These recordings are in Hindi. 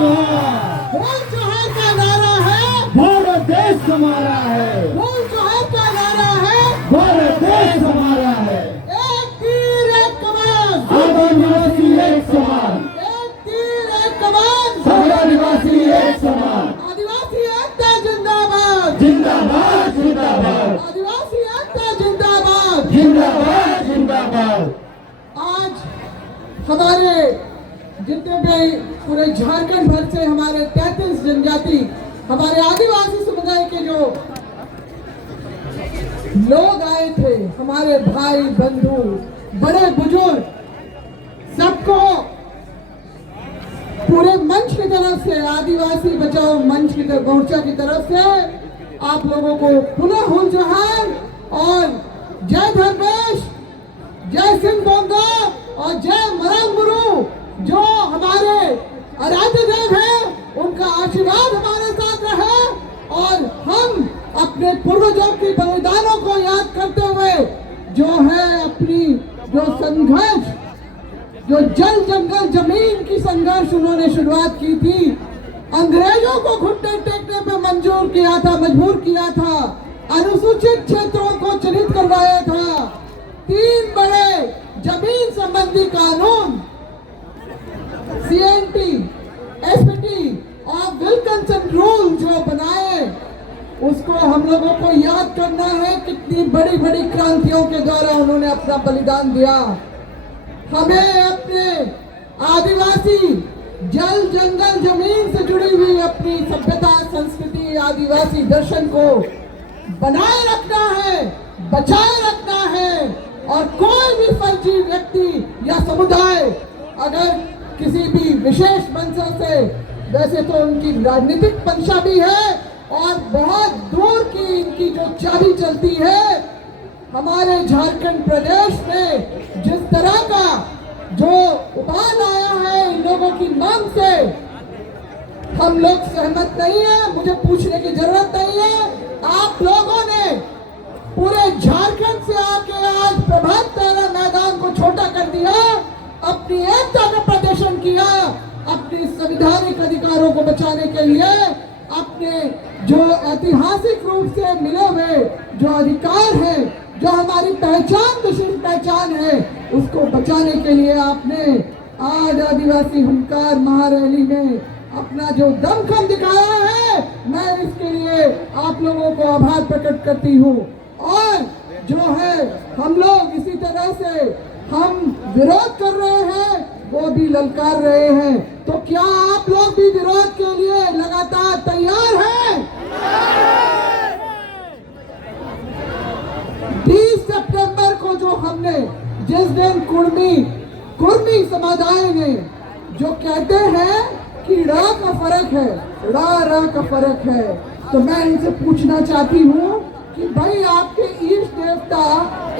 जोहार। बोल जोहार का नारा है, भारत देश हमारा है। बोल जोहार का नारा है, भारत देश हमारा है। एक तीर एक कमान, आदिवासी एक समान, एक तीर एक कमान, सब आदिवासी एक समान। आदिवासी एकता जिंदाबाद, जिंदाबाद जिंदाबाद, आदिवासी एकता जिंदाबाद। जिंदाबाद जिंदाबाद। आज हमारे जितने भी पूरे झारखंड भर से हमारे 33 जनजाति, हमारे आदिवासी समुदाय के जो लोग आए थे, हमारे भाई बंधु बड़े बुजुर्ग, सबको पूरे मंच की तरफ से, आदिवासी बचाओ मंच की तरफ, मोर्चा की तरफ से आप लोगों को पुनः हुल जोहार और जय धर्मेश, जय सिंह बोंगा और जय मरंग गुरु। जो हमारे आराध्य देव हैं, उनका आशीर्वाद हमारे साथ रहे और हम अपने पूर्वजों की बलिदानों को याद करते हुए जो है अपनी जो संघर्ष, जो जल जंगल जमीन की संघर्ष उन्होंने शुरुआत की थी, अंग्रेजों को घुटने टेकने पे मंजूर किया था, मजबूर किया था, अनुसूचित क्षेत्रों को चिन्हित करवाया था, 3 बड़े जमीन संबंधी कानून CNT, SPT और विल्किंसन रूल जो बनाए, उसको हम लोगों को याद करना है। कितनी बड़ी बड़ी क्रांतियों के द्वारा उन्होंने अपना बलिदान दिया। हमें अपने आदिवासी जल जंगल जमीन से जुड़ी हुई अपनी सभ्यता, संस्कृति, आदिवासी दर्शन को बनाए रखना है, बचाए रखना है। और कोई भी फर्जी व्यक्ति या समुदाय अगर किसी भी विशेष मंशा से, वैसे तो उनकी राजनीतिक मंशा भी है और बहुत दूर की इनकी जो चाबी चलती है, हमारे झारखंड प्रदेश में जिस तरह का जो उबाल आया है इन लोगों की मांग से, हम लोग सहमत नहीं है। मुझे पूछने की जरूरत नहीं है। आप लोगों ने पूरे झारखंड से आके आज प्रभात तारा मैदान को छोटा कर दिया, अपनी एकता का प्रदर्शन किया, अपनी संवैधानिक अधिकारों को बचाने के लिए, अपने जो ऐतिहासिक रूप से मिले हुए जो अधिकार है, जो हमारी पहचान, विशेष पहचान है, उसको बचाने के लिए आपने आज आदिवासी हुंकार महारैली में अपना जो दमखम दिखाया है, मैं इसके लिए आप लोगों को आभार प्रकट करती हूँ। और जो है हम लोग इसी तरह से हम विरोध कर रहे हैं, वो भी ललकार रहे हैं। तो क्या आप लोग भी विरोध के लिए लगातार तैयार हैं? 20 सितंबर को जो हमने, जिस दिन कुर्मी समुदाय ने जो कहते हैं कि रा का फर्क है, रा का फर्क है, तो मैं इनसे पूछना चाहती हूँ कि भाई आपके ईष्ट देवता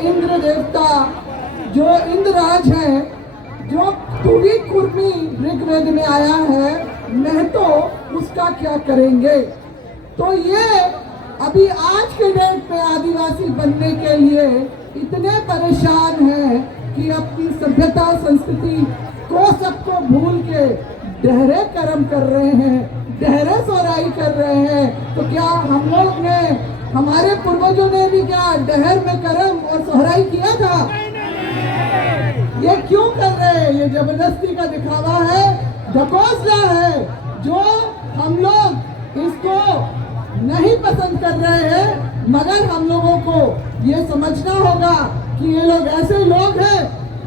इंद्र देवता जो इंद्रराज है, जो तुरी कुर्मी ऋग्वेद में आया है, नहीं तो उसका क्या करेंगे? तो ये अभी आज के डेट में आदिवासी बनने के लिए इतने परेशान हैं कि अपनी सभ्यता संस्कृति को सबको भूल के डहरे कर्म कर रहे हैं, डहरे सोराई कर रहे हैं। तो क्या हम लोग ने, हमारे पूर्वजों ने भी क्या डहर में कर्म और सोहराई किया था? ये क्यों कर रहे हैं? ये जबरदस्ती का दिखावा है, ढकोसला है, जो हम लोग इसको नहीं पसंद कर रहे हैं। मगर हम लोगों को ये समझना होगा कि ये लोग ऐसे लोग हैं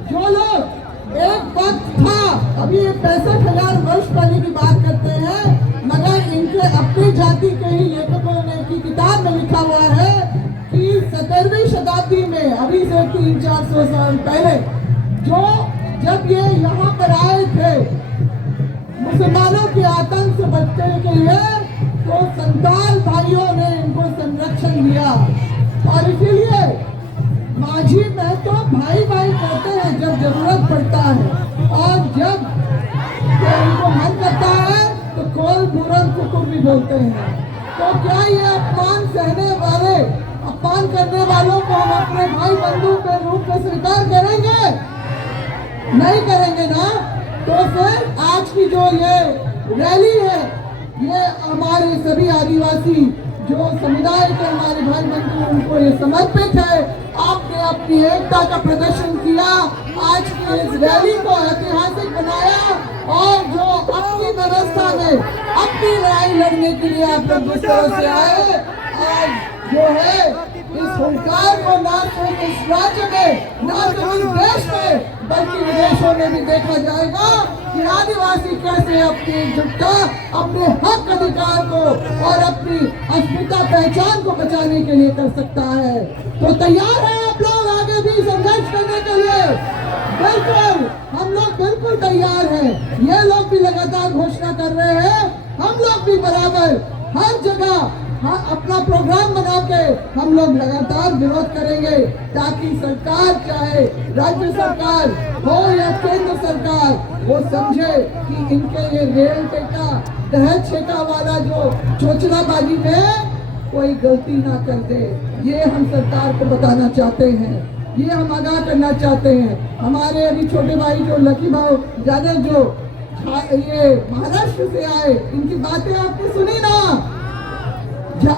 जो लोग एक वक्त था, अभी ये 65,000 वर्ष पहले की बात करते हैं, मगर इनके अपनी जाति के ही लेखकों ने की किताब में लिखा हुआ है कि 17वीं शताब्दी में, अभी से 300-400 साल पहले, जो जब ये यहाँ पर आए थे मुसलमानों के आतंक से बचने के लिए, तो संताल भाइयों ने इनको संरक्षण दिया। और इसीलिए माझी में तो भाई भाई कहते हैं जब जरूरत पड़ता है, और जब इनको मन करता है तो कोल बुरन कुकुर भी बोलते हैं। तो क्या ये अपमान सहने वाले, अपमान करने वालों को हम अपने भाई बंधु के रूप में स्वीकार करेंगे? नहीं करेंगे ना। तो फिर आज की जो ये रैली है, ये हमारे सभी आदिवासी जो समुदाय के हमारे भाई बंधु हैं, उनको ये समर्पित है। आपने अपनी एकता का प्रदर्शन किया, आज की इस रैली को ऐतिहासिक बनाया और जो अपनी व्यवस्था में अपनी लड़ाई लड़ने के लिए आप लोग जिस तरह से आए, आज जो है इस हुंकार को ना सिर्फ इस राज्य में, ना सिर्फ इस देश में, बल्कि विदेशों में भी देखा जाएगा कि आदिवासी कैसे अपनी एकजुटता, अपने हक अधिकार को और अपनी अस्मिता पहचान को बचाने के लिए कर सकता है। तो तैयार है आप लोग आगे भी संघर्ष करने के लिए? बिल्कुल, हम लोग बिल्कुल तैयार हैं। ये लोग भी लगातार घोषणा कर रहे हैं, हम लोग भी बराबर हर जगह अपना प्रोग्राम बना के हम लोग लगातार विरोध करेंगे, ताकि सरकार चाहे राज्य सरकार हो या केंद्र सरकार, वो समझे कि इनके ये रेल टेका दहेज छेका वाला जो चोचलाबाजी में कोई गलती ना कर दे। ये हम सरकार को बताना चाहते हैं, ये हम आगाह करना चाहते हैं। हमारे अभी छोटे भाई जो लकी भाव जाने जो ये महाराष्ट्र से आए, इनकी बातें आपने सुनी ना।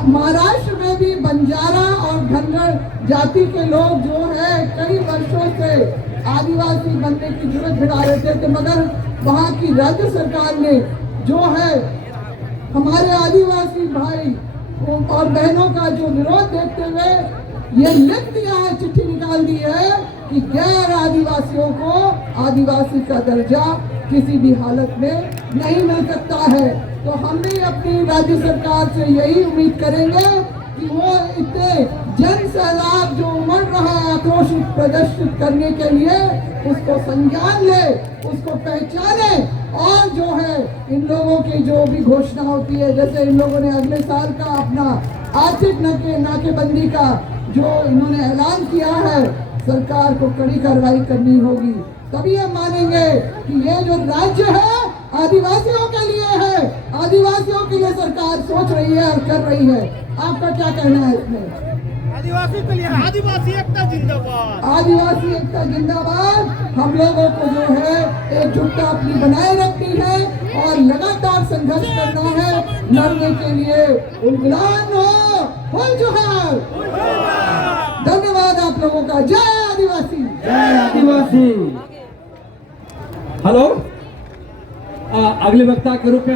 महाराष्ट्र में भी बंजारा और धनगर जाति के लोग जो है कई वर्षों से आदिवासी बनने की जरूरत भिड़ा रहे थे, मगर वहाँ की राज्य सरकार ने जो है हमारे आदिवासी भाई और बहनों का जो विरोध देखते हुए ये लिख दिया है, चिट्ठी निकाल दी है कि गैर आदिवासियों को आदिवासी का दर्जा किसी भी हालत में नहीं मिल सकता है। तो हम भी अपनी राज्य सरकार से यही उम्मीद करेंगे कि वो इतने जन सैलाब जो उमड़ रहा है आक्रोश प्रदर्शित करने के लिए, उसको संज्ञान ले, उसको पहचाने और जो है इन लोगों की जो भी घोषणा होती है, जैसे इन लोगों ने अगले साल का अपना आर्थिक नाकेबंदी का जो इन्होंने ऐलान किया है, सरकार को कड़ी कार्रवाई करनी होगी, तभी हम मानेंगे कि ये जो राज्य है आदिवासियों के लिए है, आदिवासियों के लिए सरकार सोच रही है और कर रही है। आपका क्या कहना है इसमें? आदिवासी के लिए आदिवासी एकता जिंदाबाद, आदिवासी एकता जिंदाबाद। हम लोगों को जो है एकजुटता अपनी बनाए रखनी है और लगातार संघर्ष करना है, लड़ने के लिए उलगुलान हो जोहार। धन्यवाद आप लोगों का। जय आदिवासी, जय आदिवासी। हेलो, अगले वक्ता के रूप में